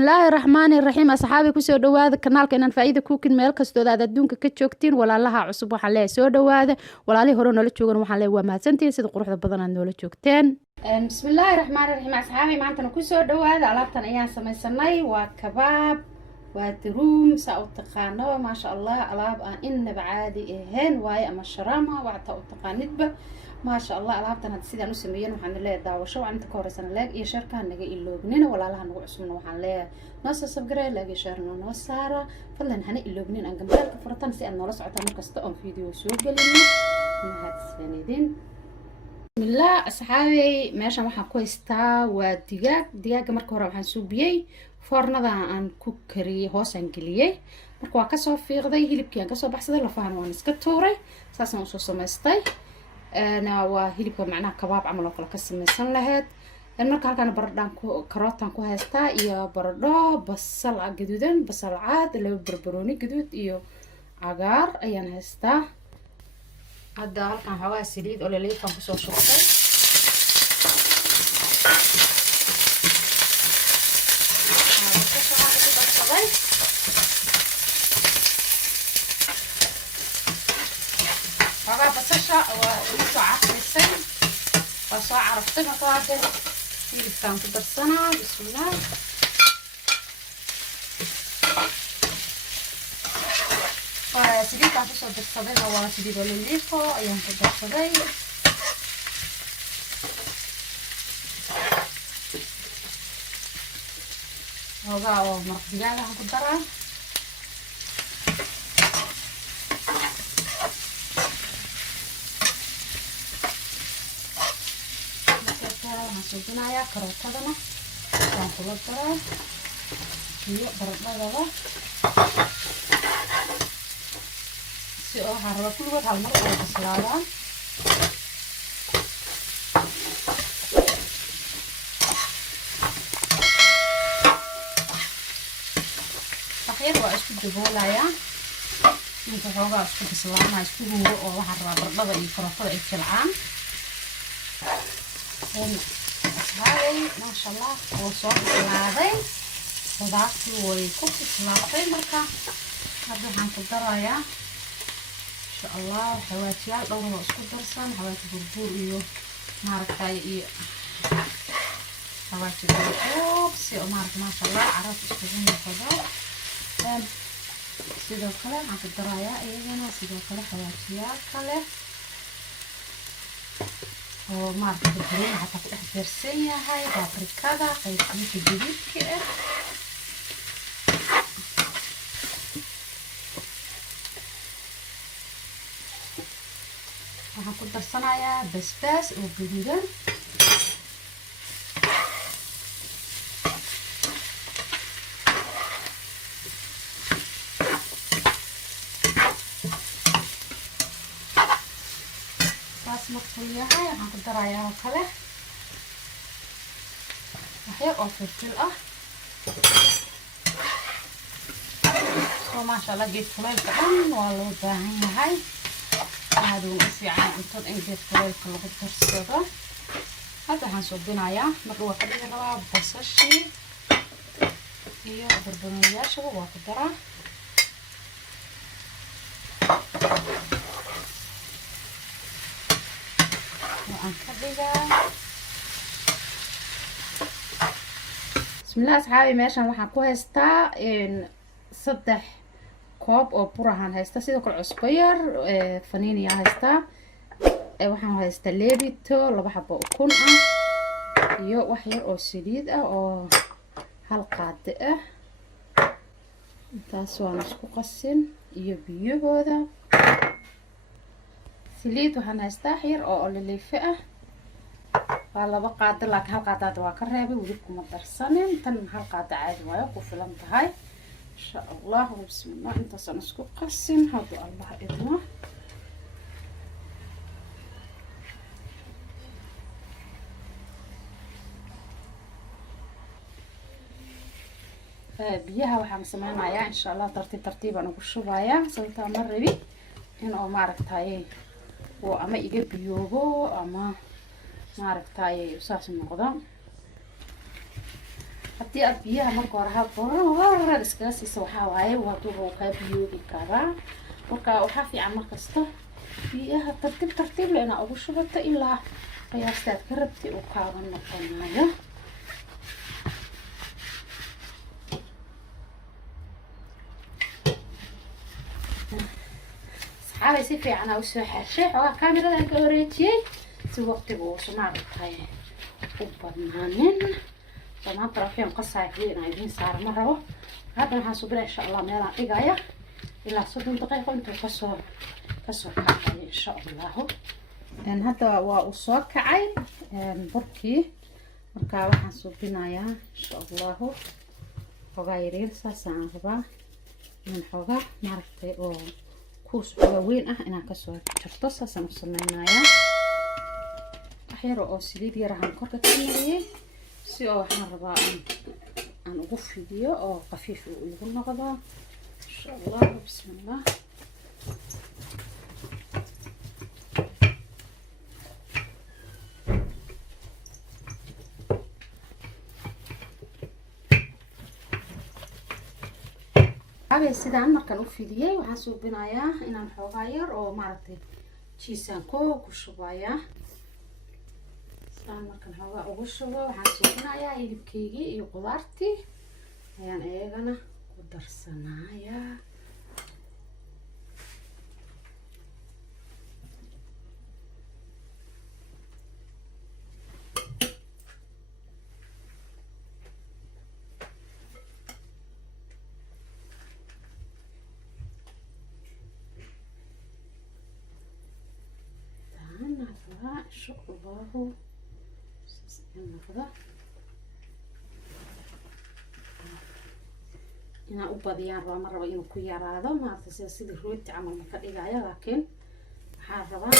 الله الرحمن الرحيم أصحابي كسو دواada kanaalka inaan faa'iido ku kin meel kastoo aad adduunka ka joogtiin walaalaha cusub waxaan leeyahay soo dhawaada walaalihii hore noola joogan waxaan leeyahay waa mahadsantiin sida quruxda badan aad noola joogteen bismillaahi raxmaani raxiim asxaabi maantana kusoo dhawaada alaabtan ayaan samaysanay waa kabaab waa duruum saa u taqaano maasha allah alaab aan innaba caadi ahayn waaye ama sharaama waxta u taqaanidba maasha allah alaabtan had sidaan u sameeyeen waxaan leeyahay daawasho waxaan inta ka horeysan leeg iyo sharka naga iloognina walaalaha nagu cusubna waxaan leeyahay noo soo subscribe leeg iyo share noo saara fadlan hana iloognin aan gambalka furatan si aad noola socotaan markasta oo video soo gelino mahadsanidin bismillah asxaabi meeshan waxaan ku haystaa waa digaaga marka hore waxaan suubiyay foornada aan ku kariyay hoosaan geliyay marka waa kasoo fiiqday hilibkii aan kasoo baxsaday lafahan waan iska tuuray saasaan usoo samaystay أنا وهيلك معناه كباب عملوا كل قسم من سن لهاد المركب هالكان بردان كروتان كوهستا يا بردا بصل جدودن بصل عاد اللي بربروني جدود إيو عجار أيان هستا هذا هالكان هوا سليد ولا ليه كان بصو شقي هذا بسشة ومشوا عفرسين وصاع عرفتين وطاقل في كان كبرسنا بسم الله وسيدي كان فيش الدرسدين هو سيدي بالليفو أيام الدرسدين هذا مرق دجاجة هنقدرها سوينا يا كروتنا وانقلب ترى هي برضه هذا سو هارو كل وقت هالمرة بسلالة أخير وأشوف الجبولة يا أنت حوجا أشوف بسلالة ما أشوف هو وهارو برضه الكروتة الكلام هاي ما شاء الله وصوت سلاطي وضعتي ويكوك سلاطي مركا هذا هنقدرها يا ان شاء الله حواتيال دورنا اسكو درسان حواتي بربور iyo maaragtay iyo حواتي بربور si oo maaragtay ما شاء الله عرف isku noqdo sidoo kale hنقدرها iyagana sidoo kale حواتيال kale وما تقدرين حتى في إحدى هاي بابريكادا قيمة جديد كده وهنقدر صنايع بسباس وجديدا مطفية هاي هنقدر عليها كله وحير أو فلفل وما شاء الله جيت فلفل كمان والله باهي هاي هادو نسي عن انتون ان جيت فلفل لغدر الصدى هذا هنصبين عليها مقروة كده روا بصشي iyo barbarooniyaasha waa ku daraa بسم الله أصحابي ماشان waxaan ku haystaa saddex koob oo burahan haysta sidoo kale cusbo yar faniiniya haystaa waxaan haystaa leebito laba xabo ukun ah iyo wax yar oo saliid ah oo hal qaado ah intaas waan isku qasin iyo biyahooda saliid waxaan haystaa yar oo liliife ah waa laba qaado laakiin hal qaado waa ka reebay weli kuma darsanin tan hal qaado caadi waayo ku filan tahay insha allah bismillah intaasaan isku qasin hadda allah idmo biyaha waxaan sameynayaa insha allah tartiib aan ugu shubayaa sababtoo ma rabi in oo maaragtay oo ama iga biyoobo ama maaragtay saas noqdo haddii aad biyaha marka hore habboon iskaga siiso waxaa waaye waa kaa biyoobi karaa. marka waxaa fiican markasta biyaha tartiib leh inaa ugu shubato ilaa qiyaastaad ka rabti uu kaaga noqonayo. saxaabay si fiican aa usoo xaashay xoogaa kaamiradan ka wareejiyey si waqtigu uusan maaragtay u badnaanin. maanta waxaan qasaacay inaan idiin saaro ma rabo. hadda waxaan subinaa insha allah meelaan dhigaya ilaa 30 daqiiqo intuu kasoo kacay insha allah. hadda waa uu soo kacay burkii. marka waxaan subinayaa insha allah xoogaa yaryar saasaan rabaa in xoogaa maaragtay oo kuus weyn ah inaan kasoo jarto. saasaan u sameynayaa wax yar oo saliid yar aan korka ka mariyay si oo waxaan rabaa aan ugu fidiyo oo qafiif uu igu noqdo insha allah. bismillah. sidaan markaan u fidiyay waxaan suubinayaa inaan xoogaa yar oo maaragtay jiisaan ku shubayaa. sidaan markaan xoogaa ugu shubo waxaan suubinayaa hilibkeygii iyo qudaartii ayaan iyagana ku darsanayaa. إن شاء الله inaan u badiyaan rabaa ma rabo inuu ku yaraado maaragtay sida rooti camal ma ka dhigaya laakiin waxaan rabaa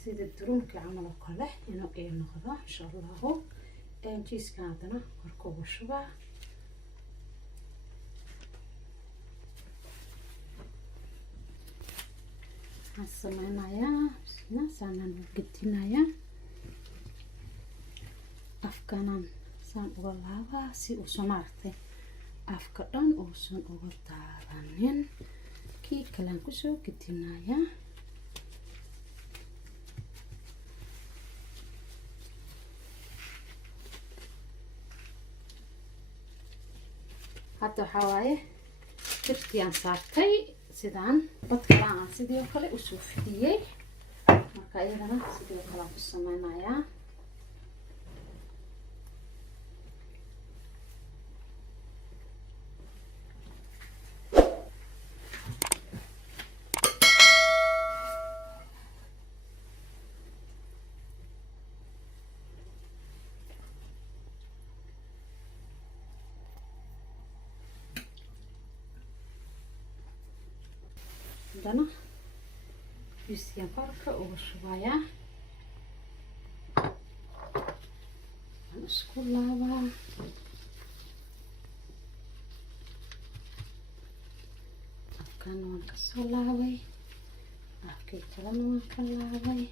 sida duruumka camal oo kale inuu ay noqdo insha allah. jiiska hadana korka ugu shubaa. waxaan sameynayaa saanaan u gedinayaa afkanan saan uga laabaa si uusan maaragtay afka dhan uusan uga daadanin. kii kalaan kusoo gedinayaa. hadda waxaa waaye jibkii aan saartay sidaan badkala aan sidoo kale usoo fidiyey. marka iyadana sidoo kale aan ku sameynayaa. hadana jiiskan korka uga shubayaa. waan isku laabaa. afkana waan kasoo laabay. afkii kalena waan ka laabay.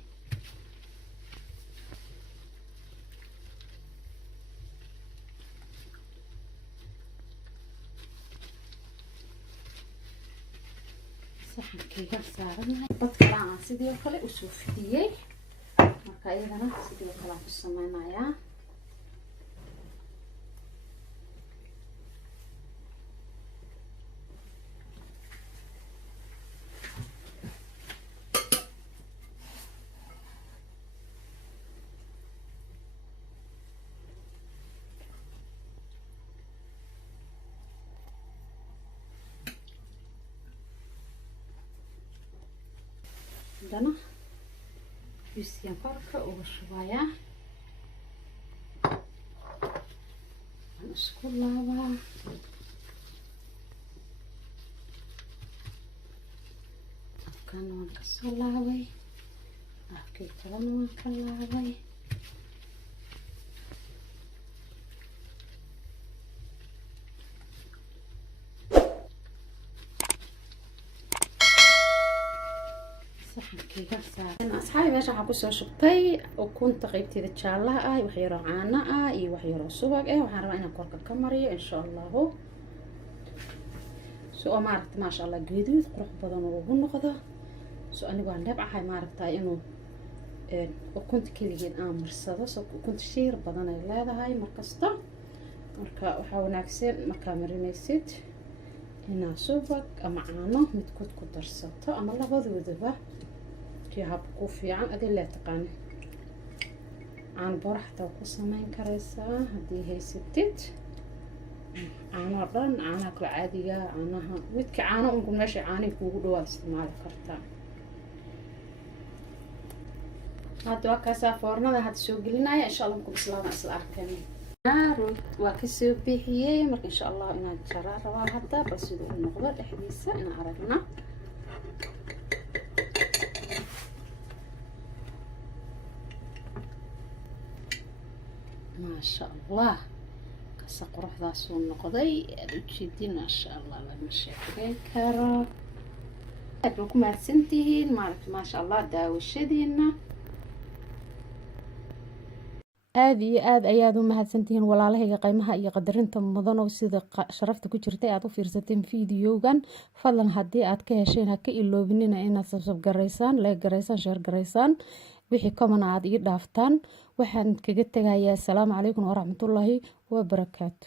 saxankeyga saaranahay badkala aan sidoo kale usoo fidiyey. marka iyadana sidoo kale aan ku sameynayaa. hadana jiiskan korka uga shubayaa. waan isku laabaa. afkana waan kasoo laabay. afkii kalena waan ka laabay. saxankayga saaran asxaabi meesha waxaan kusoo shubtay ukunta qaybteeda jaalaha ah wax yaro caano ah iyo wax yaro subag waxaan rabaa inaan korka ka mariyo insha allahu soo maaragtay maasha allah geeduud qurux badan oo ugu noqdo soo anigu aan nabcahay maaragtay inuu ukunta keligeed aan marsado soo ukunta shiir badan ay leedahay markasta marka waxaa wanaagsan markaa marinaysid inaa subag ama caano midkood ku darsato ama labadoodaba kii hab ku fiican adii la taqaan aan baraxta ku sameyn karaysaa haddii haysatid caano dhan caanaha kala caadiga caanaha midka caano unku meesha caani kuugu dhawaad isticmaali kartaa hadda waa kaasaa foornada hadda soo gelinaya insha allah markuu bislaado isla arkayna waa ka soo bixiyey marka insha allah inaan jaraa rabaa hadda bal siduu u noqdo dhexdiisa inaan aragna maasha allah kasa quruxdaas uu noqday ujeedin maasha allah lama sheekeyn karo aad ku mahadsantihiin maasha allah daawashadiina aad iyo aad ayaad u mahadsantihiin walaalahayga qiimaha iyo qadarinta mudan oo sida sharafta ku jirtay aad u fiirsateen fiidiyogan fadlan haddii aad ka hesheen ha ka iloobinina inaad subscribe garaysaan like garaysaan share garaysaan wixii comment aad ii dhaaftaan waxaan kaga tagayaa assalaamu calaykum waraxmatullaahi wabarakaatu